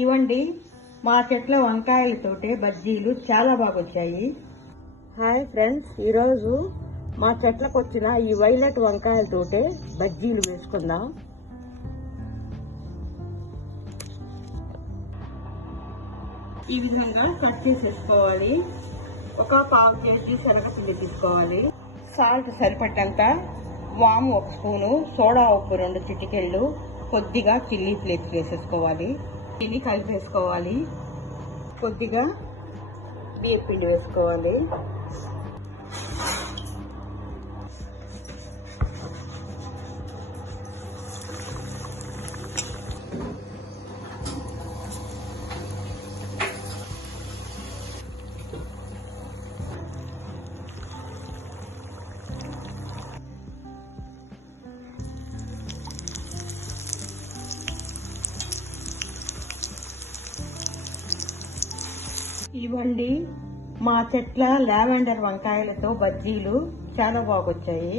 ఇవ్వండి మా చెట్ల వంకాయలతోటే బజ్జీలు చాలా బాగా వచ్చాయి. హాయ్ ఫ్రెండ్స్, ఈరోజు మా చెట్లకు వచ్చిన ఈ వైలెట్ వంకాయలతోటే బజ్జీలు వేసుకుందాం. ఈ విధంగా కట్ చేసేసుకోవాలి. ఒక పావు కేజీ శనగపిండి తీసుకోవాలి. సాల్ట్ సరిపడ్డంత, వాము 1 స్పూను, సోడా ఉప్పు 2 చిటికెళ్ళు, కొద్దిగా చిల్లీ ఫ్లేక్స్ వేసేసుకోవాలి. దీన్ని కలిపేసుకోవాలి. కొద్దిగా బియ్యం పిండి వేసుకోవాలి. ఇవ్వండి మా చెట్ల లావెండర్ వంకాయలతో బజ్జీలు చాలా బాగొచ్చాయి.